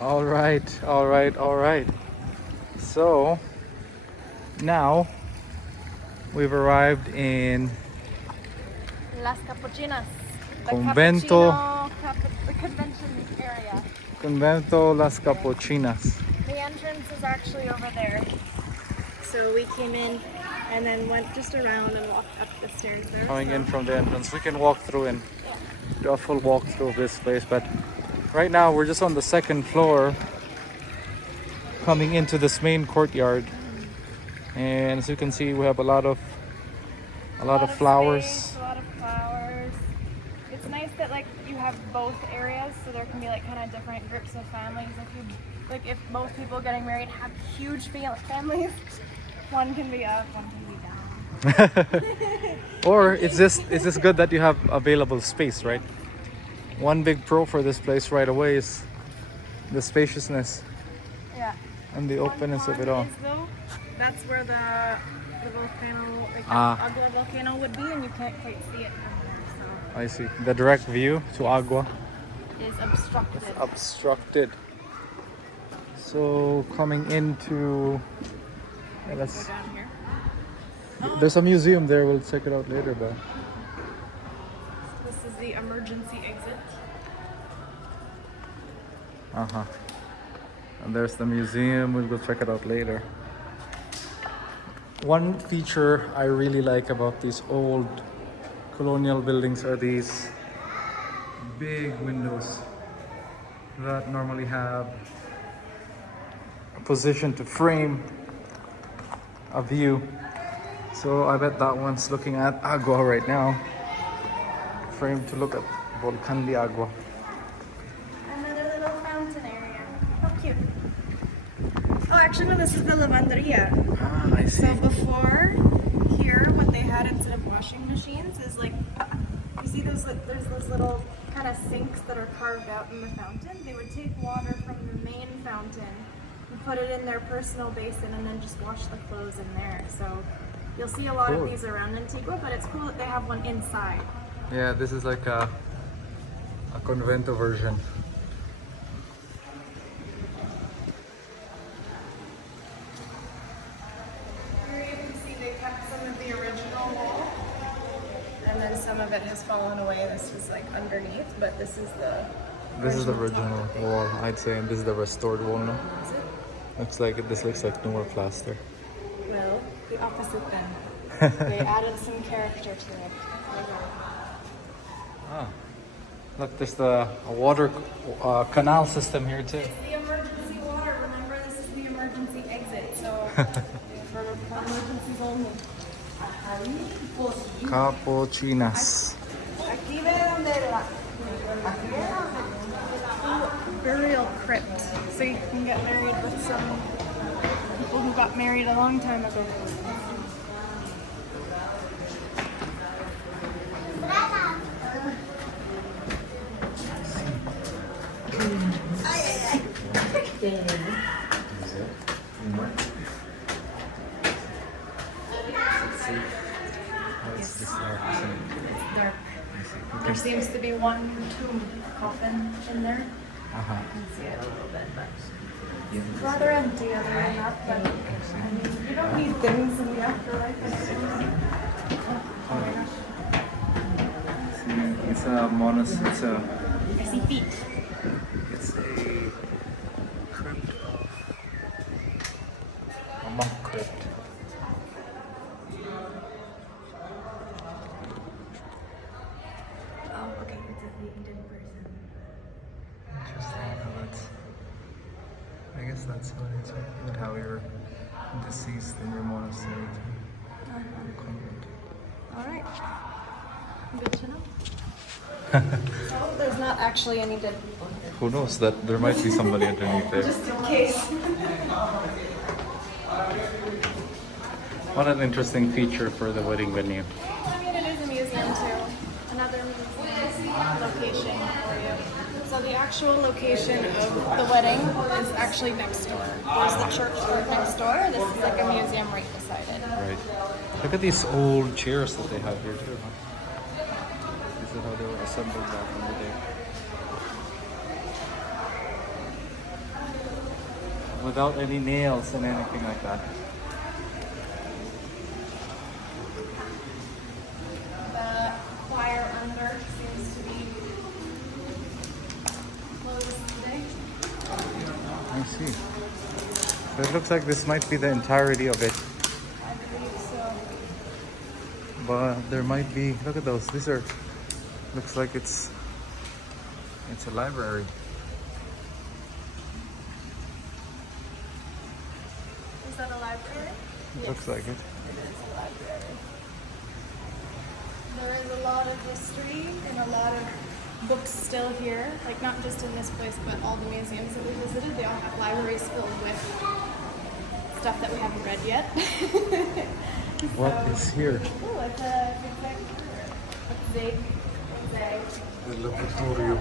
All right, all right, all right. So now we've arrived in Las Capuchinas, the Convento, the convention area. Convento Las Capuchinas. The entrance is actually over there. So we came in and then went just around and walked up the stairs there. Coming in from the entrance, we can walk through and do a full walkthrough of this place. But right now we're just on the second floor, coming into this main courtyard. And as you can see, we have a lot of flowers. Space, a lot of flowers. It's nice that like you have both areas, so there can be like kind of different groups of families. If most people getting married have huge families, one can be up, one can be down. Or it's just good that you have available space, right? One big pro for this place right away is the spaciousness. Yeah. And the openness of it all. That's where the volcano, like the Agua volcano would be, and you can't quite see it from there. So I see. The direct view to Agua is obstructed. is obstructed. So coming into, let's. Go down here. There's a museum there. We'll check it out later, but. This is the emergency exit. And there's the museum. We'll go check it out later. One feature I really like about these old colonial buildings are these big windows that normally have a position to frame a view. So I bet that one's looking at Agua right now. Framed to look at Volcan de Agua. Another little fountain area. How cute. Oh, actually, no, this is the lavanderia. Ah, I see. So before here, what they had instead of washing machines is like, you see those, like, there's those little kind of sinks that are carved out in the fountain. They would take water from the main fountain and put it in their personal basin and then just wash the clothes in there. So you'll see a lot of these around Antigua, but it's cool that they have one inside. Yeah, this is like a Convento version. Here you can see they kept some of the original wall, and then some of it has fallen away. This was like underneath, but this is the original wall, I'd say, and this is the restored wall now. Is it? This looks like newer plaster. Well, the opposite then. They added some character to it. Ah, look, there's the water canal system here too. It's the emergency water. Remember, this is the emergency exit, so for emergencies only. Capuchinas. Burial crypt, so you can get married with some people who got married a long time ago. Dark. There seems to be one tomb coffin in there. You can see it a little bit, but it's rather empty other than that. But I mean, you don't need things in the afterlife. Oh my gosh. It's a monastery. I see feet. It's a crypt of a monk crypt. Oh, okay. It's a dead person. Interesting. I guess that's what it's with how you're deceased in your monastery. All right. Good to know. So there's not actually any dead people here. Who knows that there might be somebody underneath there. Just in case. What an interesting feature for the wedding venue. I mean, it is a museum too. Another museum location for you. So the actual location of the wedding is actually next door. There's the church right next door. This is like a museum right beside it. Right. Look at these old chairs that they have here too. Huh? This is how they were assembled back in the day. without any nails and anything like that. The choir under seems to be closed today. I see. So it looks like this might be the entirety of it. I believe so. But there might be, look at those. These are, looks like it's a library. Is that a library? Looks like it. It is a library. There is a lot of history and a lot of books still here. Like not just in this place, but all the museums that we visited, they all have libraries filled with stuff that we haven't read yet. What is here? Oh, it's a zig. The locutorio.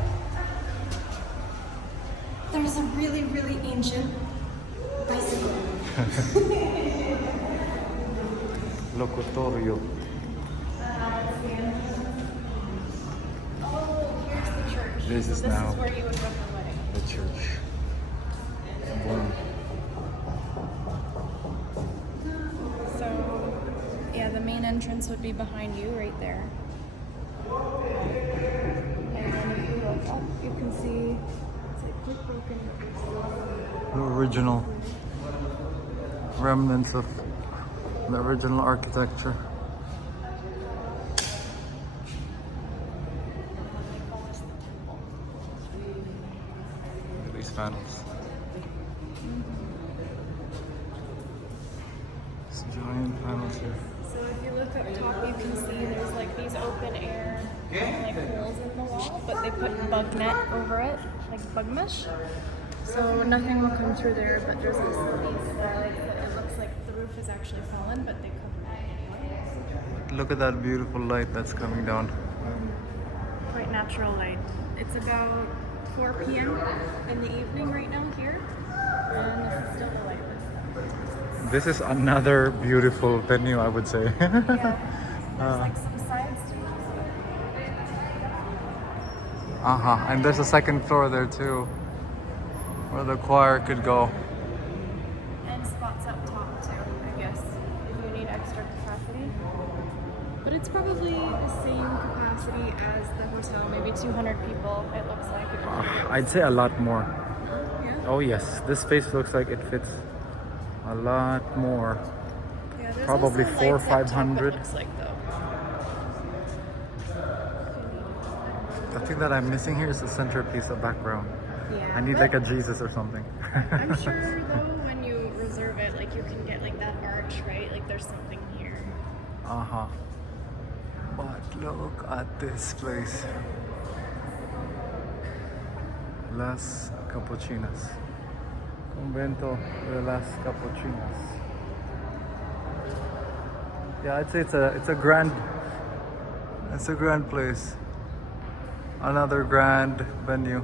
There's a really, really ancient bicycle. Locutorio. Oh, here's the church. This is This now is where you would go for wedding. the church. Boom. So, yeah, the main entrance would be behind you right there. And then if you look up, you can see it's like quick broken. The original remnants of the original architecture. Look at these panels. These giant panels here. So if you look up top, you can see there's like these open air like holes in the wall, but they put bug net over it, like bug mesh. So nothing will come through there, but there's also these skylights that it looks like the roof is actually fallen, but they cover it anyway. Look at that beautiful light that's coming down. Quite natural light. It's about 4 p.m. in the evening right now here, and this is still the light. This is another beautiful venue, I would say. Yeah, there's like some sides to it. And there's a second floor there too, where the choir could go. And spots up top too, I guess, if you need extra capacity. But it's probably the same capacity as the hotel, maybe 200 people, it looks like. I'd say a lot more. Yeah? Oh yes, this space looks like it fits a lot more. Yeah, there's Probably also 400 or lights up top, 500. it looks like, though. The thing that I'm missing here is the centerpiece of background. Yeah. I need like a Jesus or something. I'm sure though when you reserve it, like you can get like that arch, right? Like there's something here. But look at this place. Las Capuchinas. Convento de Las Capuchinas. Yeah, I'd say it's a grand place. Another grand venue.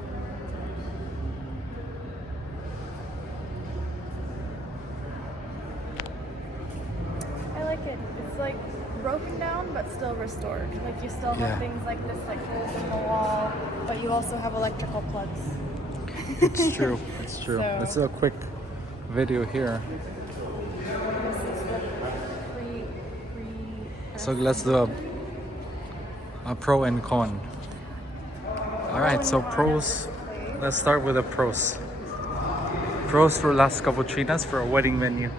I like it. It's like broken down but still restored. Like you still have Yeah. things like this, like holes in the wall, but you also have electrical plugs. It's true. It's true. So- Let's do a quick video here. This is the pre. So let's do a pro and con. All right. So pros. Let's start with the pros. Pros for Las Capuchinas for a wedding venue.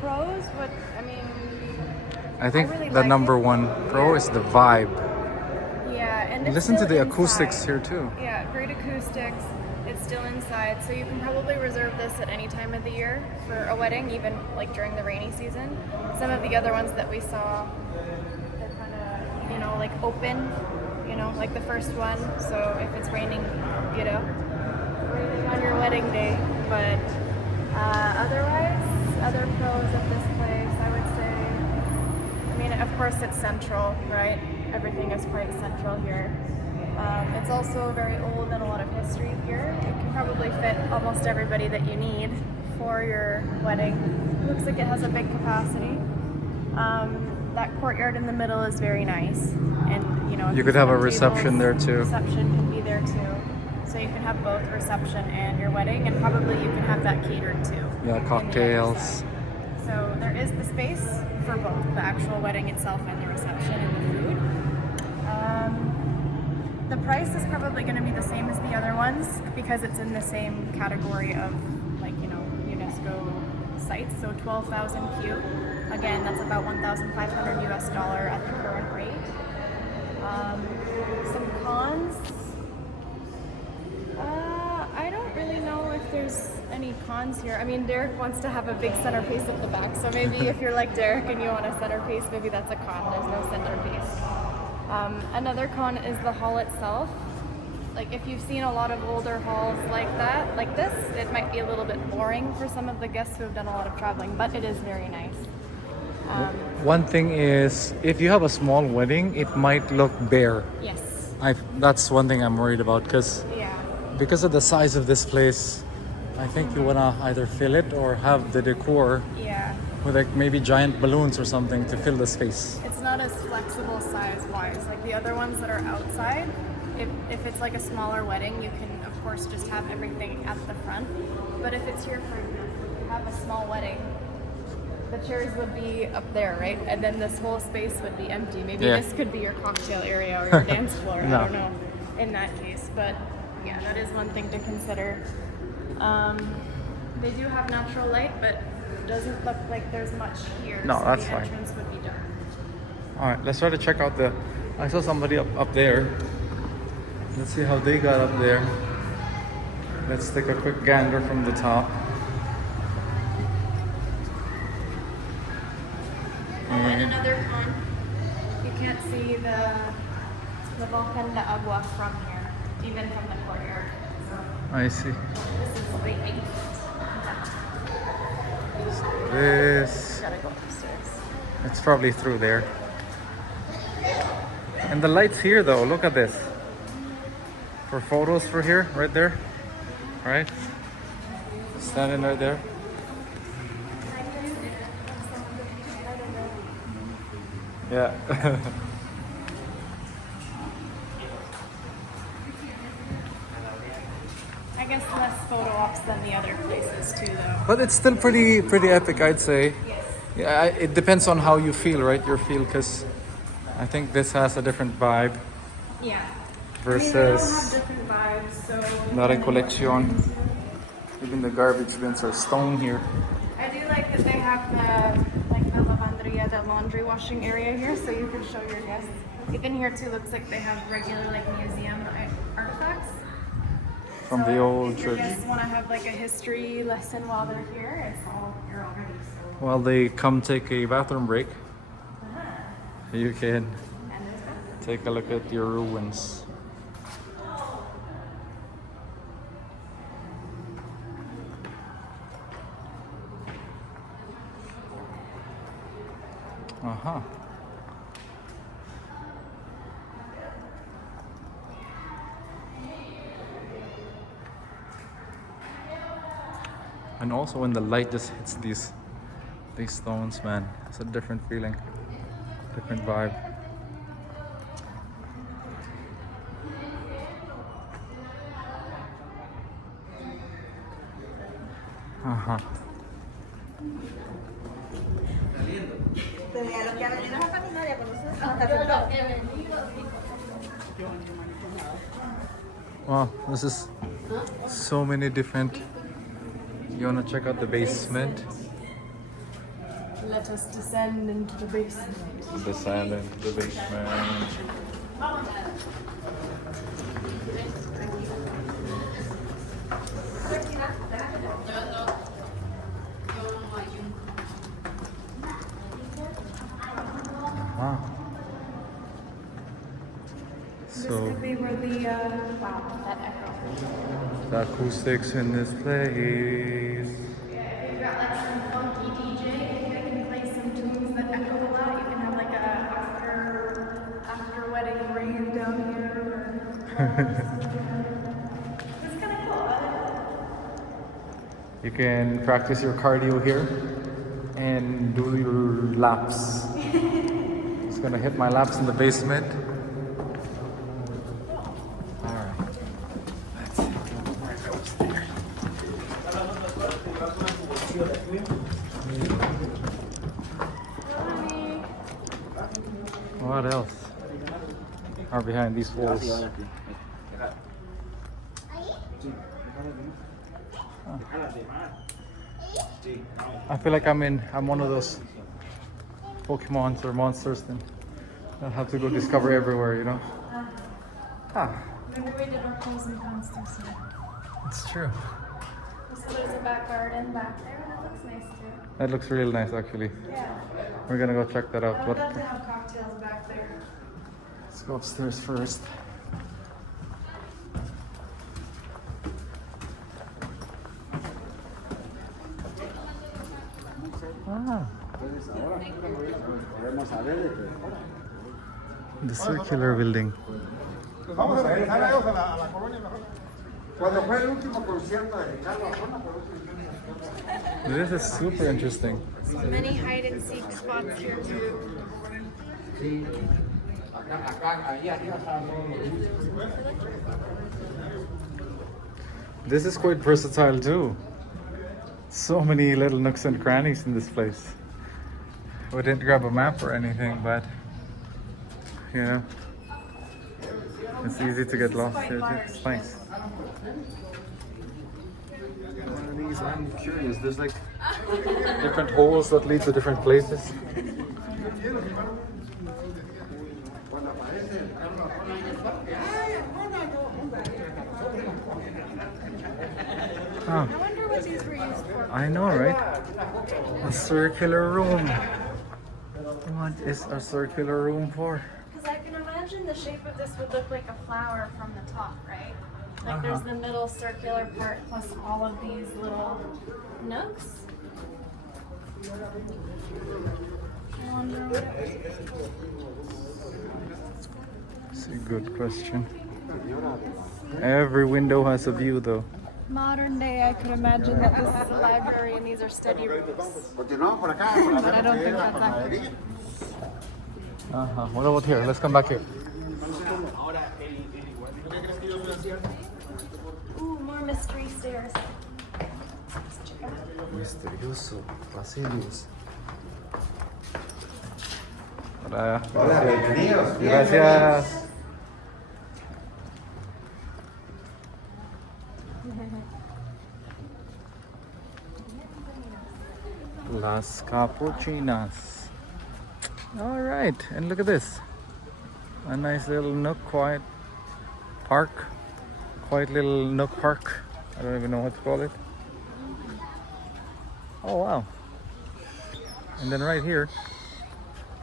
Pros, but I mean, I think really the like number it. one pro is the vibe. yeah, and it's Listen to still the acoustics inside. here too. Yeah, great acoustics. It's still inside, so you can probably reserve this at any time of the year for a wedding, even like during the rainy season. Some of the other ones that we saw, they're kind of, like open, like the first one. So if it's raining, raining on your wedding day. But otherwise, other pros of this place, I would say, I mean, of course it's central, right? Everything is quite central here. It's also very old and a lot of history here. It can probably fit almost everybody that you need for your wedding. Looks like it has a big capacity. That courtyard in the middle is very nice, and if You could have a want reception tables, there too. Reception can be there too, so you can have both reception and your wedding, and probably you can have that catered too. Yeah, in the cocktails. other side. So there is the space for both the actual wedding itself and the reception and the food. The price is probably going to be the same as the other ones because it's in the same category of, like, you know, UNESCO sites. So 12,000 Q. Again, that's about $1,500 US at the current rate. Some cons. I don't really know if there's any cons here. I mean, Derek wants to have a big centerpiece at the back, so maybe if you're like Derek and you want a centerpiece, maybe that's a con. There's no centerpiece. Another con is the hall itself. Like, if you've seen a lot of older halls like that, like this, it might be a little bit boring for some of the guests who have done a lot of traveling, but it is very nice. One thing is, if you have a small wedding, it might look bare. Yes. That's one thing I'm worried about Yeah. because of the size of this place. I think you wanna either fill it or have the decor Yeah. with like maybe giant balloons or something to fill the space. It's not as flexible size-wise. Like the other ones that are outside, if it's like a smaller wedding, you can, of course, just have everything at the front. But if it's here, for example, if you have a small wedding, the chairs would be up there, right? And then this whole space would be empty. Maybe this could be your cocktail area or your dance floor. No. I don't know in that case. But yeah, that is one thing to consider. They do have natural light, but it doesn't look like there's much here. No, so that's the fine. entrance would be dark. All right, let's try to check out the. I saw somebody up there. Let's see how they got up there. Let's take a quick gander from the top. And another con, you can't see the Volcan de Agua from here, even from the courtyard. So I see. this is the exit. This. Gotta go upstairs. It's probably through there. And the lights here though, look at this. For photos for here, right there. Right? Standing right there. Yeah. I guess less photo ops than the other places too, though. But it's still pretty epic, I'd say. Yes. Yeah, it depends on how you feel, right? Your feel, because I think this has a different vibe Yeah. versus I mean, they all have different vibes, so. La Recolección. Even the garbage bins are stone here. I do like that they have the lavanderia, the laundry washing area here, so you can show your guests. Even here too, looks like they have regular like museum artifacts. From the old if your church. guests want to have like a history lesson while they're here, it's all here already. So. While they come take a bathroom break, you can And there's that. take a look at your ruins. Uh-huh. And also when the light just hits these stones, man, it's a different feeling, different vibe. Uh-huh. Wow, this is so many different. You wanna check out the basement? Let us descend into the basement. Descend into the basement. Uh-huh. This So could be where the wow, that echo. the acoustics in this place. You've got like some funky DJ that can play some tunes that echo a lot. You can have like a after wedding rave down here. It's kind of cool. You can practice your cardio here and do your laps. Just gonna hit my laps in the basement. Alright. Let's see. are behind these walls. I feel like I'm one of those Pokemons or monsters then I'll have to go discover everywhere, you know? Maybe we did our pros and cons too soon. It's true. So there's a back garden back there, and it looks nice too. That looks really nice actually. Yeah. We're gonna go check that out. I would love to have cocktails back there. Let's go upstairs first. The circular building. Vamos a regresar a ellos a la colonia mejor. Cuando fue el último concierto de Ricardo Arjona, This is super interesting. Many hide and seek spots here too. This is quite versatile too. So many little nooks and crannies in this place. We didn't grab a map or anything, but you know, it's easy to get lost here too. It's nice. One of these, I'm curious. There's like different holes that lead to different places. I wonder what these were used for. I know, right? A circular room. What is a circular room for? Because I can imagine the shape of this would look like a flower from the top, right? Like there's the middle circular part plus all of these little nooks. I wonder what It's a good question. Every window has a view though. modern day, I could imagine that this is a library and these are study rooms. continuamos por acá. But I don't think that's accurate. What about here? Let's come back here. Ooh, more mystery stairs. Misterioso, pasillos. Hola, gracias. Gracias. Las Capuchinas. All right, and look at this. A nice little nook, quiet park. Quiet little nook park. I don't even know what to call it. Oh wow. And then right here,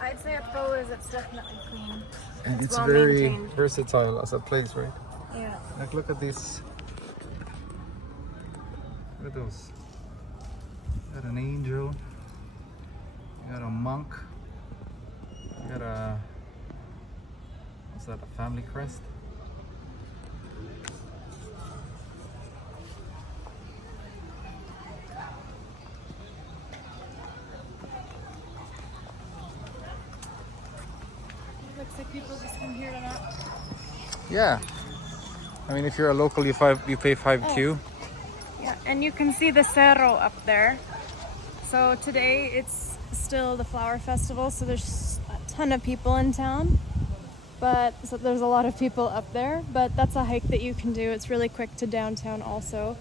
I'd say a pro is it's definitely clean. and it's well very maintained. versatile as a place, right? Yeah. Like look at this. Look at those. You got an angel. You got a monk. You got a, what's that, a family crest? Looks like people just come here to not. Yeah. I mean, if you're a local, you pay 5Q. Yeah, and you can see the cerro up there. So today it's still the flower festival, so there's a ton of people in town. But so there's a lot of people up there, but that's a hike that you can do. It's really quick to downtown also.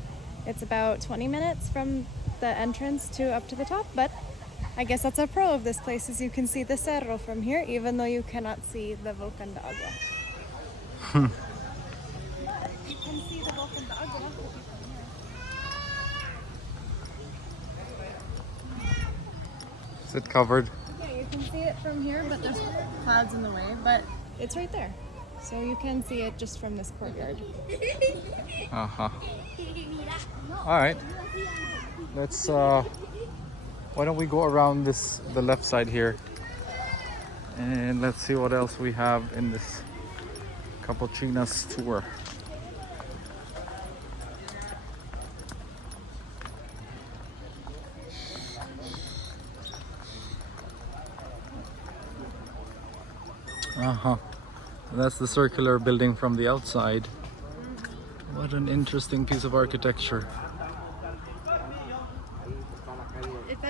It's about 20 minutes from the entrance to up to the top, but I guess that's a pro of this place is you can see the cerro from here, even though you cannot see the Volcan de Agua. But you can see the Volcan de Agua if you come here. Is it covered? Yeah, you can see it from here, but there's clouds in the way, but it's right there. So you can see it just from this courtyard. All right. Let's why don't we go around the left side here and let's see what else we have in this Capuchinas tour. That's the circular building from the outside. What an interesting piece of architecture. If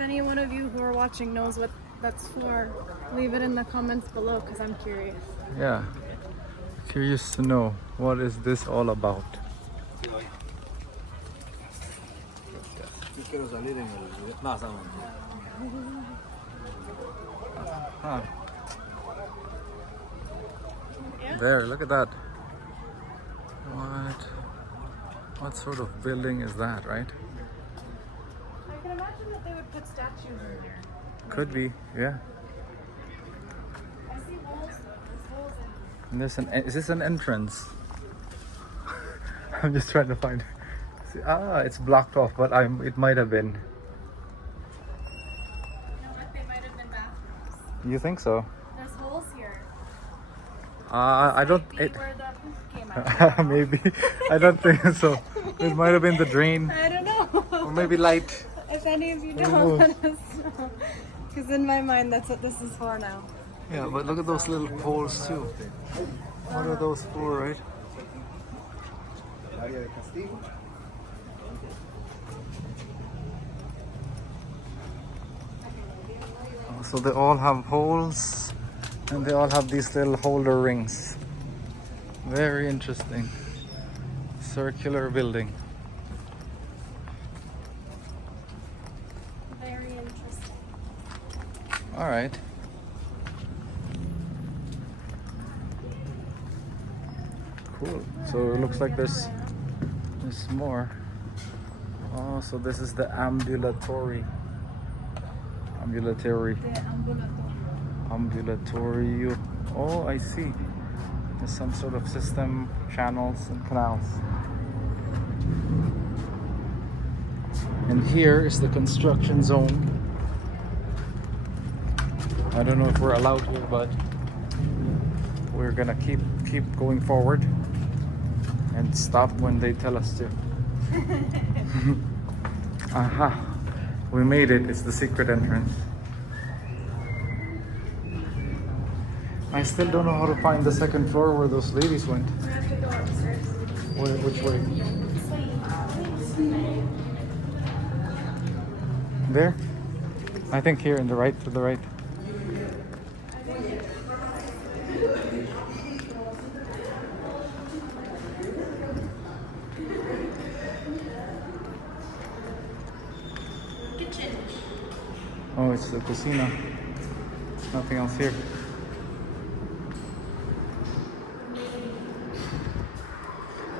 any one of you who are watching knows what that's for, leave it in the comments below because I'm curious. Yeah. Curious to know what is this all about. Huh. There, look at that. What sort of building is that, right? I can imagine that they would put statues in there. Could be, yeah. I see holes. There's holes in. And is this an entrance? I'm just trying to find. See, it's blocked off, but it might have been. You know what? They might have been bathrooms. You think so? There's holes here. I don't. Might be It, where the poop came out. maybe. I don't think so. It might have been the drain, I don't know. or maybe light. If any of you Who know, knows? let us know. Because in my mind, that's what this is for now. Yeah, but look at those little poles too. What are those for, right? Oh, so they all have holes, and they all have these little holder rings. Very interesting. Circular building. Very interesting. All right. Cool. So it looks like there's more. Oh, so this is the ambulatory. The Ambulatory. Oh, I see. There's some sort of system, channels and canals. And here is the construction zone. I don't know if we're allowed here, but we're gonna keep going forward and stop when they tell us to. Aha, we made it. It's the secret entrance. I still don't know how to find the second floor where those ladies went. We have to go upstairs. Which way? There? I think here in the right, to the right. Kitchen. Oh, it's the casino. Nothing else here.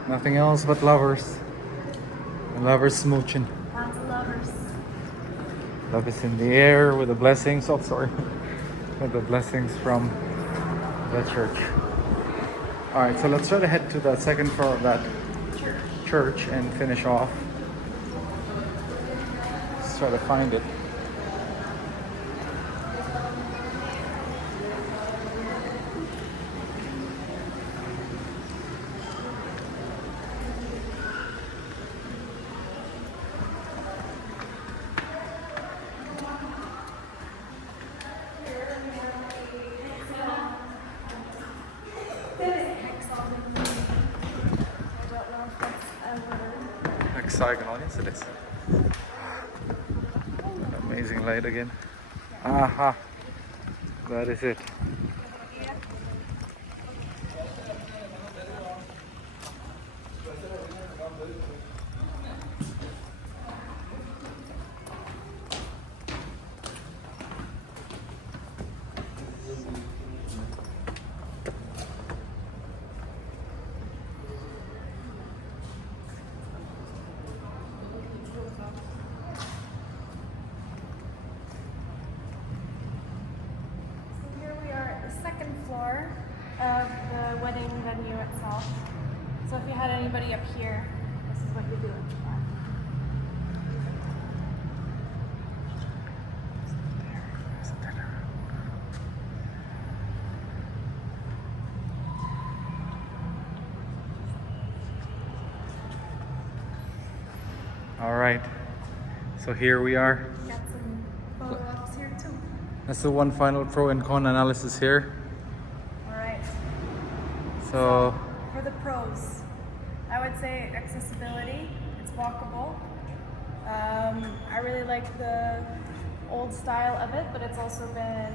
Nothing else but lovers. Lovers smooching. Lots of lovers. Love is in the air with the blessings. Oh, sorry. With the blessings from the church. All right, so let's try to head to the second floor of that church and finish off. Let's try to find it. Hexagonal, yes it is. An amazing light again. Aha, that is it. Floor of the wedding venue itself. So if you had anybody up here, this is what you do. All right, so here we are. Got some photo ops here too. That's the one final pro and con analysis here. Alright. So For the pros, I would say accessibility. It's walkable. I really like the old style of it, but it's also been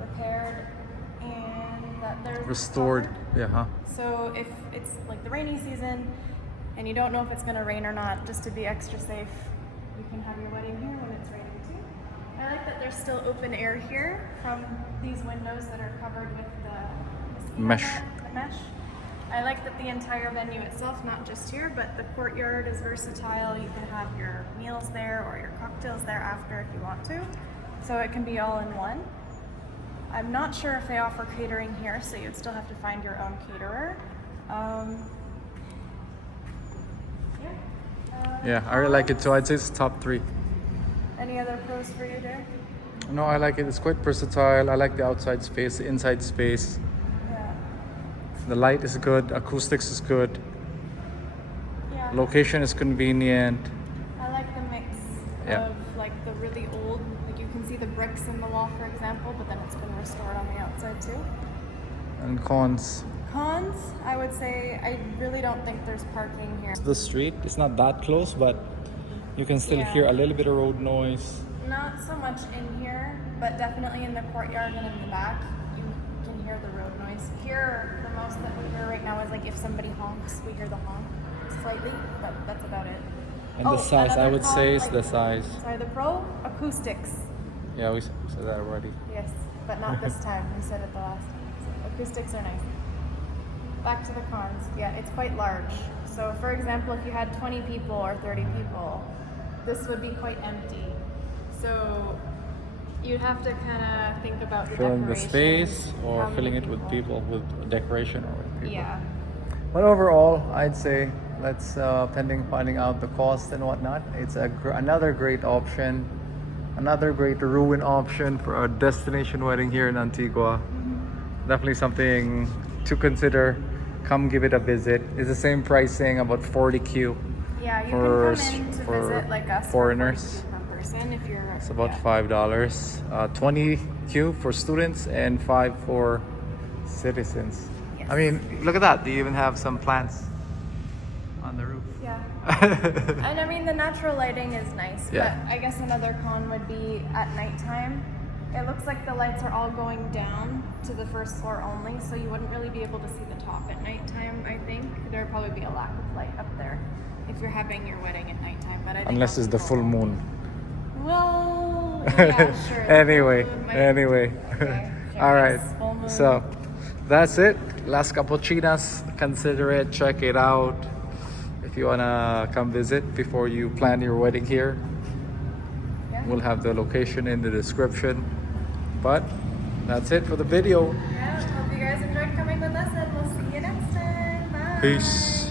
repaired and that they're Restored. covered. Yeah, huh? So if it's like the rainy season and you don't know if it's going to rain or not, just to be extra safe, you can have your wedding here when it's raining too. I like that there's still open air here from these windows that are covered with the mosquito Mesh. net, the mesh. I like that the entire venue itself, not just here, but the courtyard is versatile. You can have your meals there or your cocktails there after if you want to. So it can be all in one. I'm not sure if they offer catering here, so you'd still have to find your own caterer. Yeah, I really like it too. I'd say it's top 3. Any other pros for you, Derek? No, I like it. It's quite versatile. I like the outside space, the inside space. Yeah. The light is good. Acoustics is good. Yeah. Location is convenient. I like the mix Yeah. of like the really old, like you can see the bricks in the wall, for example, but then it's been restored on the outside too. And cons. Cons, I would say I really don't think there's parking here. The street is not that close, but you can still Yeah. hear a little bit of road noise. Not so much in here, but definitely in the courtyard and in the back, you can hear the road noise. Here, the most that we hear right now is like if somebody honks, we hear the honk slightly, but that's about it. And the size, I another would con, say, is like- the size. Sorry, the pro, acoustics. Yeah, we said that already. Yes, but not this time. We said it the last time. So acoustics are nice. Back to the cons. Yeah, it's quite large. So for example, if you had 20 people or 30 people, this would be quite empty. So you'd have to kind of think about the Filling the decoration, space or how many filling it with people, with decoration or with people. Yeah. But overall, I'd say let's pending finding out the cost and whatnot. It's another great option, another great ruin option for a destination wedding here in Antigua. Definitely something to consider. Come give it a visit. It's the same pricing, about 40Q. Yeah, you For can come in to for visit like us foreigners. per person if you're. It's about yeah. $5. 20Q for students and 5 for citizens. Yes. I mean, look at that. They even have some plants on the roof. Yeah. And I mean, the natural lighting is nice, Yeah. but I guess another con would be at nighttime. It looks like the lights are all going down to the first floor only, so you wouldn't really be able to see the top at nighttime, I think. There'd probably be a lack of light up there if you're having your wedding at nighttime, but I think Unless it's the that's cool. full moon. Well, yeah, sure. the Anyway, full moon might- anyway. Okay, sure, All right. yes, full moon. So that's it. Las Capuchinas. Consider it. Check it out. If you wanna come visit before you plan your wedding here, Yeah. we'll have the location in the description. But that's it for the video. Yeah, hope you guys enjoyed coming with us, and we'll see you next time. Bye. Peace.